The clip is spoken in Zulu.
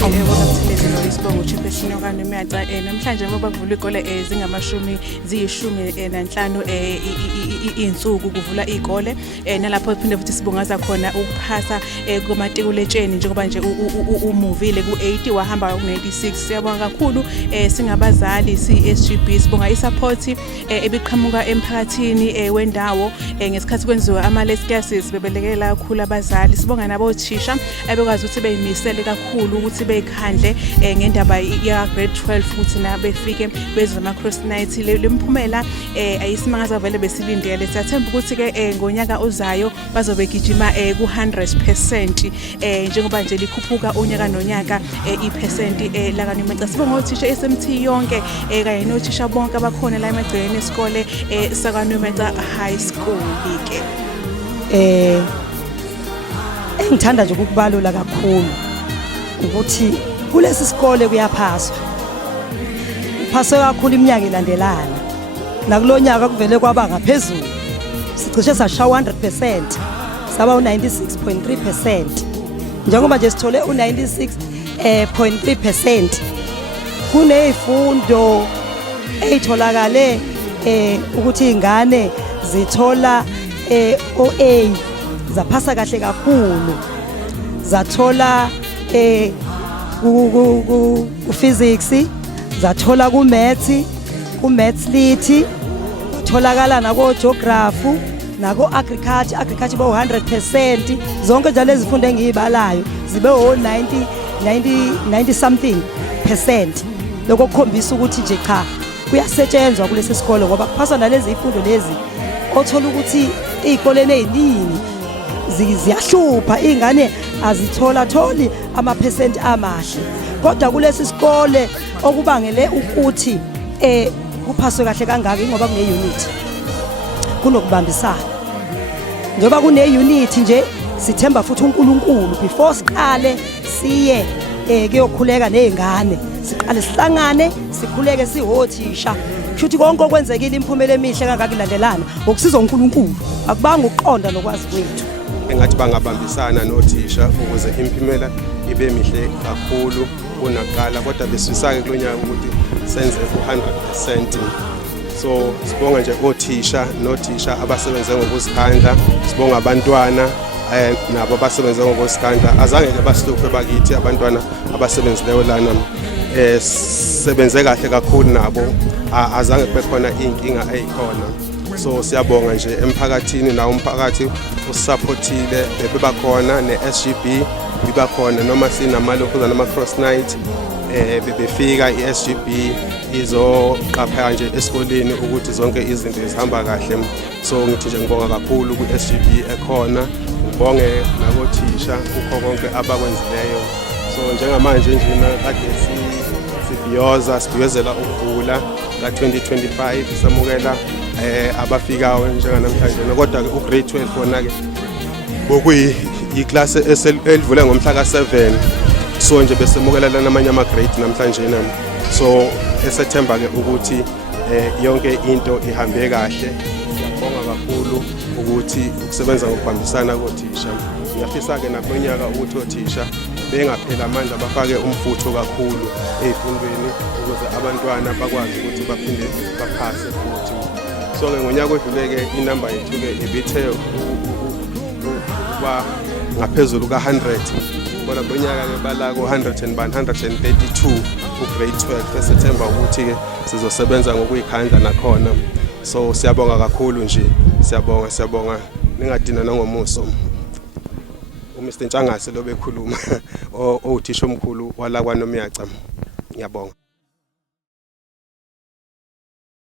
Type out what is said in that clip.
Kodwa isibongo Chairperson okaNomyaca namhlanje ngoba kuvulwa ikole ziyishumi nanhlanu insuku kuvula ikole nalapho phinde futhi sibongaza khona ukuphasa komatikuletsheni njengoba nje umuvile ku80 wahamba ku96 siyabonga kakhulu singabazali siSGB sibonga isupport ebiqhamuka emphakathini wendawo ngesikhathi kwenziwa ama-less classes bebelekela kakhulu abazali sibonga nabo thisha abekwazi ukuthi beyimisele kakhulu ukuthi bekhandle ngendaba ya grade 12 ukuthi na befike bezama cross night lemphumela ayisimangaza vele besilindele siyathemba ukuthi ke ngonyaka ozayo bazobe gijima ku100% njengoba nje likhuphuka unyaka nonyaka ipercent la kaNomyaca sibonga othisha SMT yonke kanye nothisha bonke abakhona la emagcekeni esikole sakaNomyaca High School ke engithanda nje ukukubalula kakhulu ukuthi kulesi sikole kuyaphaswa phaswe kakhulu iminyaka ilandelana nakulonyaka kuvele kwaba ngaphezulu sicishe sashawa 100% saba u96.3% njengoba nje sithole u96.3% kunezifundo ezitholakale ukuthi ingane zithola OA zaphasa kahle kakhulu zathola ku physics zathola ku maths lit tholakala nako geography nako agriculture bo 100% zonke nje lezi zifundo engiyibalayo zibe 90 something percent lokho kukhombisa ukuthi nje cha kuyasetshenzwa kulesi sikole ngoba kuphaswa nalezi izifundo lezi othola ukuthi izikoleni eziningi ziyahlupha ingane azitholi ama-percent amahle kodwa kulesi sikole okubangele ukuthi kuphaswe kahle kangaka ngoba kune-unit kunokubambisana njengoba kune-unit nje sithemba futhi uNkulunkulu before siqale siye kuyokhuleka nezingane siqale sihlangane sikhuleke sihothisha futhi konke okwenzekile imphumela emihle kangaka ilandelana ngokusiza uNkulunkulu akubanga ukuqonda nokwazi kwethu engathi bangabambisana nothisha ukuze imphumela ibe mihle kakhulu kunaqala kodwa besisake kulonyaka ukuthi senze ku100% so sibonga nje othisha nothisha abasebenze ngokuzikhandla sibonga abantwana nabo abasebenze ngokuzikhandla azange ke basihluphe bakithi abantwana abasebenzileyo lana sebenze kahle kakhulu nabo azange bekhona inkinga eyikhona so siyabonga nje emphakathini nawo umphakathi usupportile bebakhona neSGB bibakhona noma sinamalokuza nama cross night bebefika iSGB izoqapha nje esikoleni ukuthi zonke izinto zihamba kahle so ngithi nje ngibonga kakhulu kuSGB ekhona ngibonge nabothisha ukho konke abakwenzileyo so njengamanje nje kade sibhiyozela ukuvula ka2025 samukela abafikayo njenganamhlanje kodwa ke ugrade 12 wona ke bokuyi iclass elivule ngomhla ka7 so nje besemukela lana amanye ama grade namhlanje nami so esethemba ke ukuthi yonke into ihambe kahle siyabonga kakhulu ukuthi ukusebenza ngokubambisana kothisha ngiyafisa ke nakunyaka ukuthi othisha bengaphela amandla bafake umfutho kakhulu ezifundweni ukuze abantwana bakwazi ukuthi baphinde baphase futhi so ke ngonyaka odluleke inamba yethu ke ibithe ba ngaphezulu ka100 kodwa ngonyaka ke bala ku132 ugrade 12 eSeptember ukuthi ke sizosebenza ngokuyikhandla nakhona so siyabonga kakhulu nje siyabonga ningadina nangomuso uMr Ntshangase lo bekhuluma othisha omkhulu wala kwaNomyaca ngiyabonga.